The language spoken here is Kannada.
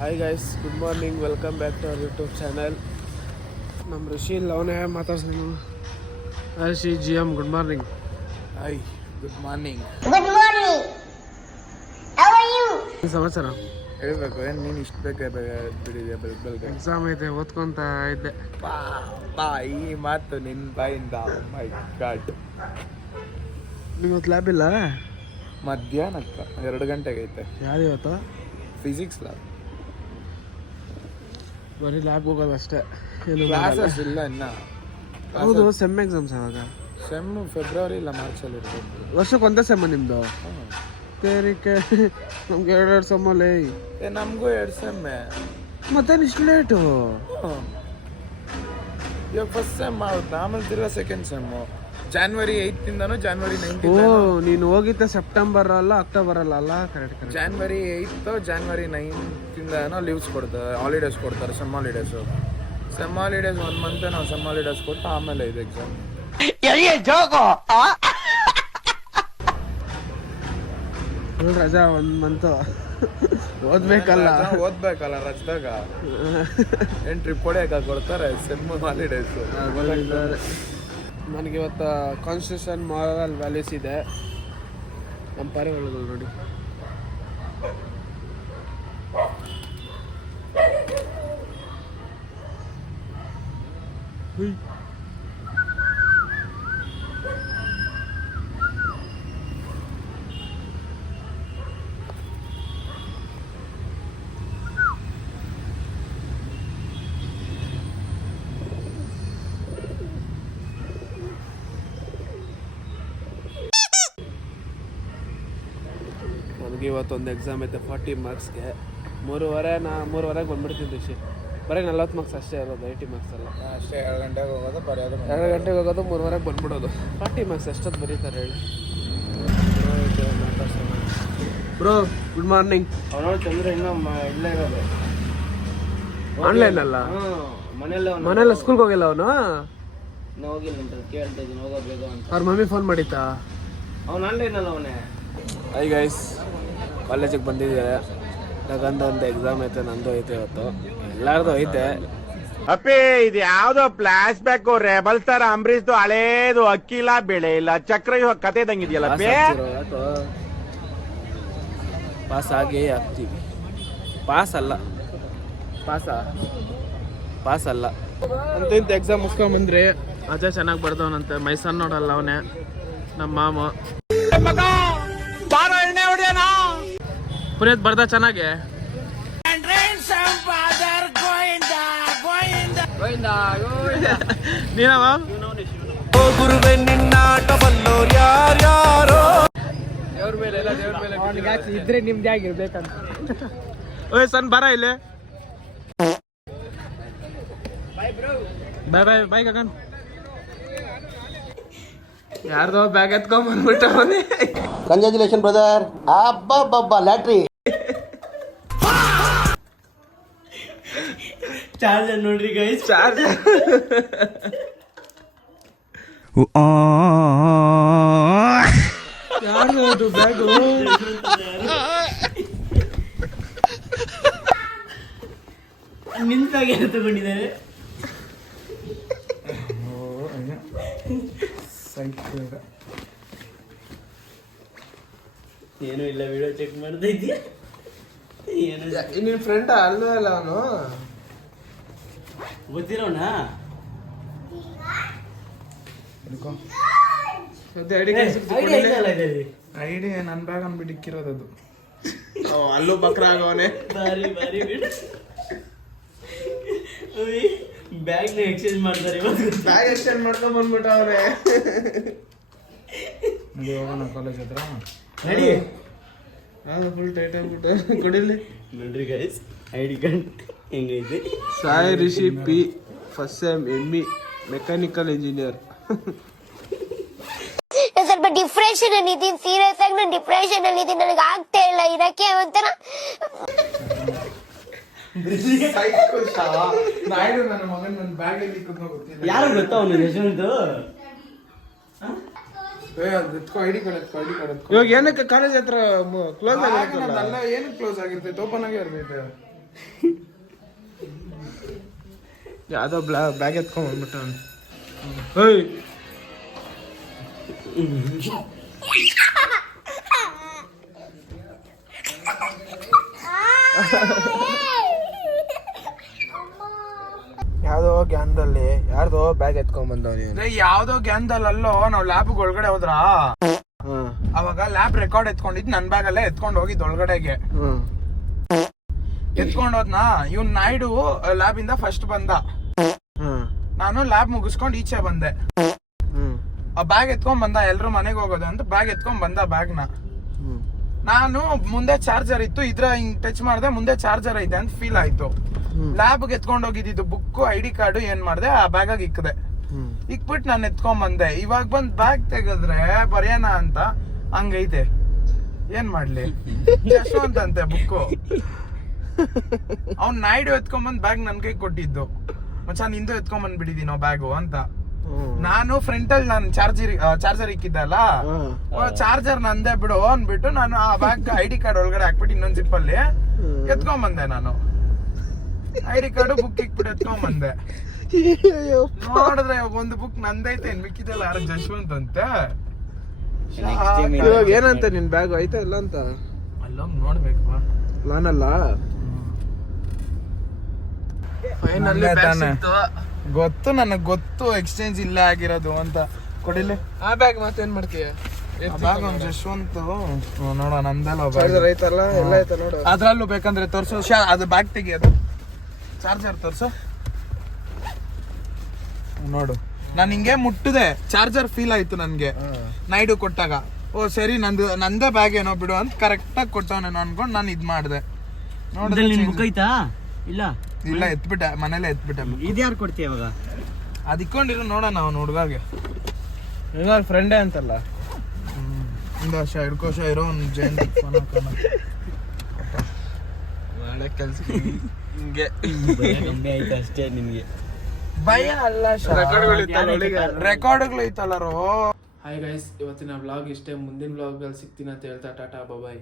Hi guys, good morning. Welcome back to our YouTube channel. ನಮ್ಮ ಋಷಿ ಲವನೇ ಮಾತಾಡ್ತೀನಿ. Rishi G M, good morning. Hi, good morning. Good morning. How are you? ಸಮಾಚಾರ ಹೇಳ್ಬೇಕು. ಏನು ನೀನು ಇಷ್ಟು ಬಿಡಿದೆಯಾ ಬೆಳಗ್ಗೆ? ಎಕ್ಸಾಮ್ ಐತೆ, ಓದ್ಕೊಂತ ಇದ್ದೆ. ಬಾ ಈ ಮಾತು ನಿನ್ನ ಬಾಯಿಂದ. ಮೈ ಗಾಡ್. ನಿಮ್ಮತ್ತು ಲ್ಯಾಬ್ ಇಲ್ಲ? ಮಧ್ಯಾಹ್ನಕ್ಕೆ 2 ಗಂಟೆಗೆ ಐತೆ. ಯಾವ್ದು ಇವತ್ತು? Physics lab. ಬರೀ ಲ್ಯಾಬ್ ಹೋಗೋದು ಅಷ್ಟೇ, ಏನು ಕ್ಲಾಸಸ್ ಇಲ್ಲ ಇನ್ನು. ಹೌದು, ಸೆಮ್ ಎಕ್ಸಾಮ್ಸ್ ಯಾವಾಗ? ಸೆಮ್ ಫೆಬ್ರವರಿ ಇಲ್ಲ ಮಾರ್ಚಲ್ಲಿ ಇರ್ಬೋದು. ವರ್ಷಕ್ಕೆ ಒಂದೇ ಸೆಮ್ಮ ನಿಮ್ಮದು? ಕೇರಿಕೆ ನಮ್ಗೆ 2 ಸೆಮ್ಮಲ್ಲಿ. ನಮಗೂ 2 ಸೆಮ್ಮೆ. ಮತ್ತೇನು ಇಷ್ಟು ಲೇಟು? ಇವಾಗ ಫಸ್ಟ್ ಸೆಮ್ ಆಗುತ್ತೆ, ಆಮೇಲೆ ತಿರ್ಗಾ ಸೆಕೆಂಡ್ ಸೆಮ್ಮು. January 8 January 9. ಓ, ನೀನು ಹೋಗಿದ್ದೆ ಸೆಪ್ಟೆಂಬರ್ ಅಲ್ಲ ಅಕ್ಟೋಬರ್ ಅಲ್ಲ? ಕರೆಕ್ಟ್. January 8 January 9 ಲೀವ್ಸ್ ಕೊಡ್ತಾರೆ, ಹಾಲಿಡೇಸ್ ಕೊಡ್ತಾರೆ, sem holidays. Sem holidays 1 month ನಾವು ಸೆಮ್ ಹಾಲಿಡೇಸ್ ಕೊಟ್ಟು ಆಮೇಲೆ ಇದು ಎಕ್ಸಾಮ್. ರಜಾ 1 ಮಂತು ಓದ್ಬೇಕಲ್ಲ ರಜದಾಗ ಏನು ಟ್ರಿಪ್ ಹೊಡೆಯಕ್ಕೆ ಕೊಡ್ತಾರೆ, ಸೆಮ್ ಹಾಲಿಡೇಸು. ನನಗೆ ಇವತ್ತು ಕಾನ್ಸ್ಟಿಟ್ಯೂಷನ್ ಮಾರಲ್ ವ್ಯಾಲ್ಯೂಸ್ ಇದೆ. ನಮ್ಮ ಪರಿವಾರಗಳು ನೋಡಿ. ನನಗೆ ಇವತ್ತೊಂದು ಎಕ್ಸಾಮ್ ಐತೆ 40 ಮಾರ್ಕ್ಸ್ಗೆ. 3:30 ಬಂದ್ಬಿಡ್ತೀನಿ ಋಷಿ. ಬರೀ 40 ಮಾರ್ಕ್ಸ್ ಅಷ್ಟೇ ಇರೋದು, 80 ಮಾರ್ಕ್ಸ್ ಅಲ್ಲ. ಅಷ್ಟೇ 2 ಗಂಟೆಗೆ ಹೋಗೋದು, ಬರೆಯೋದು. 2 ಗಂಟೆಗೆ ಹೋಗೋದು, 3:30 ಬಂದ್ಬಿಡೋದು. 40 ಮಾರ್ಕ್ಸ್ ಎಷ್ಟೊತ್ತು ಬರೀತಾರೆ ಹೇಳಿ? Bro, good morning. ಅವನೋಡು ಚಂದ್ರ ಇನ್ನೂ ಇಲ್ಲೇ ಇರೋದು. ಆನ್ಲೈನ್ ಅಲ್ಲ, ಮನೆಯಲ್ಲ. ಸ್ಕೂಲ್ಗೆ ಹೋಗಿಲ್ಲ ಅವನು? ಹೋಗಿಲ್ಲ ಅಂತ ಕೇಳ್ತಾ ಇದ್ದೀನಿ, ಹೋಗೋಬೇಕು ಅಂತ. ಅವ್ರ ಮಮ್ಮಿ ಫೋನ್ ಮಾಡಿತ್ತಾ? ಅವ್ನು ಆನ್ಲೈನ್ ಅಲ್ಲ ಅವನೇ. ಹಾಯ್ ಗೈಸ್, ಕಾಲೇಜಿಗೆ ಬಂದಿದ್ದಾರೆ. ನಗಂದು ಒಂದು ಎಕ್ಸಾಮ್ ಐತೆ, ನಂದು ಐತೆ ಇವತ್ತು, ಎಲ್ಲಾರ್ದು ಐತೆ. ಅಪ್ಪಿ, ಇದು ಯಾವ್ದೋ ಫ್ಲಾಶ್ ಬ್ಯಾಕ್ ರೆಬಲ್ ಸ್ಟಾರ್ ಅಂಬರೀಶ್ದು ಹಳೇದು. ಅಕ್ಕಿಲ್ಲ, ಬೆಳೆ ಇಲ್ಲ, ಚಕ್ರ ಕತೆ ಇದ್ದಂಗಿದೆಯಲ್ಲ. ಪಾಸ್ ಆಗಿ ಆಗ್ತೀವಿ. ಪಾಸ್ ಅಲ್ಲ ಅಂತ ಇಂತ ಎಕ್ಸಾಮ್ ಮುಗಿಸ್ಕೊಂಬಂದ್ರಿ. ಅಜಯ್ ಚೆನ್ನಾಗಿ ಬರ್ದವನಂತೆ. ಮೈಸನ್ ನೋಡಲ್ಲ ಅವನೇ, ನಮ್ಮ ಮಾಮ. ಪುನೀತ್ ಬರ್ದ ಚೆನ್ನಾಗಿ. ನೀನವ ಗುರುವೆ ನಿನ್ನಾಟ ಬಲ್ಲೋರ್ ಯಾರ್ಯಾರೋ. ದೇವ್ರ ಮೇಲೆ ಇದ್ರೆ ನಿಮ್ದೇ ಆಗಿರ್ಬೇಕಂತ. ಓಯ್ ಸನ್, ಬರ ಇಲ್ಲಿ. ಬಾಯ್ ಗಗನ್. ಯಾರ್ದೋ ಬ್ಯಾಗ್ ಎತ್ಕೊಂಡ್ ಬಂದ್ಬಿಟ್ಟವನೇ. Congratulation brother. ಅಬ್ಬಬ್ಬಬ್ಬ ಲ್ಯಾಟ್ರಿ. ಚಾರ್ಜರ್ ನೋಡ್ರಿ ಗೈಸ್, ಚಾರ್ಜರ್. ಯಾರ್ದು ಬ್ಯಾಗು? ನಿಂತಾಗೆ ತಗೊಂಡಿದ್ದಾರೆ. ಏನೂ ಇಲ್ಲ, ವಿಡಿಯೋ ಚೆಕ್ ಮಾಡ್ತಾ ಇದ್ದೀಯ? ಏನು ನಿನ್ನ ಫ್ರೆಂಡ್ ಅಲ್ವೇ ಅಲ್ಲ ಅವನು? ಗೊತ್ತಿರೋಣ? ಐಡಿ ನನ್ನ ಬ್ಯಾಗ್ ಅಂದ್ಬಿಟ್ಟು ಇಕ್ಕಿರೋದು ಅದು. ಅಲ್ಲೂ ಬಕ್ರ ಆಗವನೆ. ಬಾರಿ ಬ್ಯಾಗ್ ನ ಎಕ್ಸ್ಚೇಂಜ್ ಮಾಡ್ತಾರೆ. ಬ್ಯಾಗ್ ಎಕ್ಸ್ಚೇಂಜ್ ಮಾಡ್ಕೊಂಡ್ ಬಂದ್ಬಿಟ್ಟ ಅವ್ರೆ. ಹೋಗೋಣ ಕಾಲೇಜ್ ಹತ್ರ. ನಡಿ. ಅದು ಫುಲ್ ಟೈಟ್ ಆಗ್ಬಿಟ್ಟು ಕೊಡಿಲಿ. ನೋಡ್ರಿ ಗೈಸ್, ಐಡಿ ಕಾರ್ಡ್ ಹೆಂಗೈತೆ. Sai Rishi P, first sem ME mechanical engineer. ಸ್ವಲ್ಪ ಡಿಪ್ರೆಷನ್ ಅಲ್ಲಿ ಇದ್ದೀನಿ, ಸೀರಿಯಸ್ ಆಗಿ ನಾನು ಡಿಪ್ರೆಷನ್ ಅಲ್ಲಿ ಇದ್ದೀನಿ. ನನಗೆ ಆಗ್ತಾ ಇಲ್ಲ ಇರಕ್ಕೆ. ಒಂಥರ ನನ್ನ ಮಗನ್ ನನ್ನ ಬ್ಯಾಗ್ ಎಲ್ಲಿ ಗೊತ್ತಿಲ್ಲ. ಯಾರು ಗೊತ್ತಾ ಅವನು? ಯಶವಂತ್. ಐಡಿ ಕಾರ್ಡ್ ಇವಾಗ ಏನಕ್ಕೆ ಕಾಲೇಜ್ ಹತ್ರ ಕ್ಲೋಸ್ ಆಗಿರ್ತಲ್ಲ? ಅಲ್ಲ, ಏನಕ್ಕೆ ಕ್ಲೋಸ್ ಆಗಿರ್ತೈತೆ? ಓಪನ್ ಆಗೇ ಇರ್ತೈತೆ. ಯಾವುದೋ ಬ್ಯಾಗ್ ಎತ್ಕೊಂಡ್ಬಂದ್ಬಿಟ್ಟ ಹೇಯ್ ಯಾವ್ದೋ ಗ್ಯಾನ್ದಲ್ಲಿ ಯಾರ್ದೋ ಬ್ಯಾಗ್ ಎತ್ಕೊಂಡ್ಬಂದವ್ ಯಾವ್ದೋ ಗ್ಯಾನ್ದಲ್ಲೋ ನಾವ್ ಲ್ಯಾಬ್ ಒಳಗಡೆ ಹೋದ್ರ ಅವಾಗ ಲ್ಯಾಬ್ ರೆಕಾರ್ಡ್ ಎತ್ಕೊಂಡಿದ್ ನನ್ ಬ್ಯಾಗ್ ಅಲ್ಲೇ ಎತ್ಕೊಂಡ್ ಹೋಗಿದ್ ಒಳಗಡೆಗೆ. ಎತ್ಕೊಂಡ್ ಹೋದ್ನಾ ಇವ್ನ್ ನಾಯ್ಡು ಲ್ಯಾಬ್ ಇಂದ ಫಸ್ಟ್ ಬಂದ, ನಾನು ಲ್ಯಾಬ್ ಮುಗಿಸ್ಕೊಂಡ್ ಈಚೆ ಬಂದೆ. ಆ ಬ್ಯಾಗ್ ಎತ್ಕೊಂಡ್ ಬಂದ, ಎಲ್ರು ಮನೆಗೆ ಹೋಗೋದು ಅಂತ ಬ್ಯಾಗ್ ಎತ್ಕೊಂಡ್ ಬಂದ. ಬ್ಯಾಗ್ ನ ನಾನು ಮುಂದೆ ಚಾರ್ಜರ್ ಇತ್ತು, ಇದ್ರ ಹಿಂಗ್ ಟಚ್ ಮಾಡ್ದೆ, ಮುಂದೆ ಚಾರ್ಜರ್ ಐತೆ ಅಂತ ಫೀಲ್ ಆಯ್ತು. ಲ್ಯಾಬ್ ಎತ್ಕೊಂಡ್ ಹೋಗಿದ್ದು ಬುಕ್ ಐಡಿ ಕಾರ್ಡ್ ಏನ್ ಮಾಡ್ದೆ ಆ ಬ್ಯಾಗ್ ಆಗಿ ಇಕ್ದೆ. ಇಕ್ಬಿಟ್ಟು ನಾನು ಎತ್ಕೊಂಡ್ ಬಂದೆ. ಇವಾಗ ಬಂದ್ ಬ್ಯಾಗ್ ತೆಗೆದ್ರೆ ಬರೆಯೋಣ ಅಂತ ಹಂಗೈತೆ, ಏನ್ ಮಾಡ್ಲಿ? ಯಶವಂತ್ ಅಂತೆ ಬುಕ್ಕು. ಅವ್ನ್ ನಾಯ್ಡು ಎತ್ಕೊಂಡ್ ಬಂದ್ ಬ್ಯಾಗ್ ನನ್ ಕೈ ಕೊಟ್ಟಿದ್ದು, ಮಚ್ಚ ನಿಂದು ಎತ್ಕೊಂಡ್ ಬಂದ್ಬಿಟ್ಟಿದೀನೋ ಬ್ಯಾಗು ಅಂತ. ನಾನು ಫ್ರಂಟ್ ಅಲ್ಲಿ ನಾನು ಚಾರ್ಜರ್ ಇಕ್ಕಿದ್ದಲ್ಲ, ಚಾರ್ಜರ್ ನಂದೇ ಬಿಡು ಅನ್ಬಿಟ್ಟು ನಾನು ಆ ಬ್ಯಾಗ್ ಐಡಿ ಕಾರ್ಡ್ ಒಳಗಡೆ ಹಾಕ್ಬಿಟ್ಟು ಇನ್ನೊಂದ್ ಜಿಪ್ ಅಲ್ಲಿ ಎತ್ಕೊಂಡ್ ಬಂದೆ. ನಾನು ಐಡಿ ಕಾರ್ಡ್ ಬುಕ್ ಇಕ್ಬಿಟ್ಟು ಎತ್ಕೊಂಡ್ ಬಂದೆ. ನೋಡಿದ್ರೆ ಒಂದು ಬುಕ್ ನಂದೈತೆ, ಮಿಕ್ಕಿದೆಲ್ಲ ಯಾರು ಜಶ್ವಂತ್ ಅಂತೆ. ಇವಾಗ ಏನಂತ ನಿನ್ ಬ್ಯಾಗ್ ಐತಾ ಇಲ್ಲ ಅಂತ ಅಲ್ಲೋಗ್ ನೋಡ್ಬೇಕು. ನಾನಲ್ಲ ಗೊತ್ತು, ನನಗ್ ಗೊತ್ತು ಎಕ್ಸ್ಚೇಂಜ್ ಇಲ್ಲ ಆಗಿರೋದು ಅಂತ. ಕೊಡಿಲಿ ಆ ಬ್ಯಾಗ್ ಮತ್ತೇನ್ ಮಾಡ್ತೀಯ? ಬ್ಯಾಗ್ ಒಂದ್ ಜಶ್ವಂತ್ ನೋಡ ನಂದಲ್ಲ ಚಾರ್ಜರ್ ಐತಲ್ಲ, ಎಲ್ಲ ಐತ ನೋಡು. ಅದ್ರಲ್ಲೂ ಬೇಕಂದ್ರೆ ತೋರ್ಸು. ಅದು ಬ್ಯಾಗ್ ತೆಗಿಯೋದು, ಚಾರ್ಜರ್ ತೋರ್ಸು ನೋಡು. ನಾನು ಹಿಂಗೆ ಮುಟ್ಟದೆ ಚಾರ್ಜರ್ ಫೀಲ್ ಆಯ್ತು ನನ್ಗೆ ನೈಡು ಕೊಟ್ಟಾಗ. ಓ ಸರಿ ನಂದೇ ಬ್ಯಾಗ್ ಏನೋ ಬಿಡು ಅಂತ ಕರೆಕ್ಟ್ ಆಗಿ ಕೊಟ್ಟವನೇನೋ ಅನ್ಕೊಂಡು ನಾನು ಇದ್ ಮಾಡಿದೆ. ನೋಡಿದ್ರೆ ನಿನ್ ಬುಕ್ ಐತಾ? ಇಲ್ಲ ಇಲ್ಲ ಎತ್ಬಿಟ್ಟೆ, ಮನೇಲೆ ಎತ್ಬಿಟ್ಟೆ. ಇದ್ಯಾರು ಕೊಡ್ತೀಯ ಇವಾಗ? ಅದ್ ಇಕ್ಕೊಂಡಿರು ನೋಡೋಣ ಅವ್ನು ಹುಡುಗಾಗೆ. ಫ್ರೆಂಡೇ ಅಂತಲ್ಲ. ಒಂದು ವರ್ಷ ಹಿಡ್ಕೋಶ ಇರೋ ಒಂದು ಜಯಂತಿ ಮಾಡೋ ಕೆಲ್ಸ ಹಿಂಗೆ ಗೊಂಬೆ ಐತೆ ಅಷ್ಟೇ ನಿನ್ಗೆ. ಭಯ ಅಲ್ಲ, ರೆಕಾರ್ಡ್ಗಳು ಐತಲ್ಲ ರೋ. ಹಾಯ್ ಗೈಸ್, ಇವತ್ತಿನ ವ್ಲಾಗ್ ಇಷ್ಟೇ. ಮುಂದಿನ ವ್ಲಾಗ್ಗಳಲ್ಲಿ ಸಿಗ್ತೀನಿ ಅಂತ ಹೇಳ್ತಾ ಟಾಟಾ ಬಾಯ್.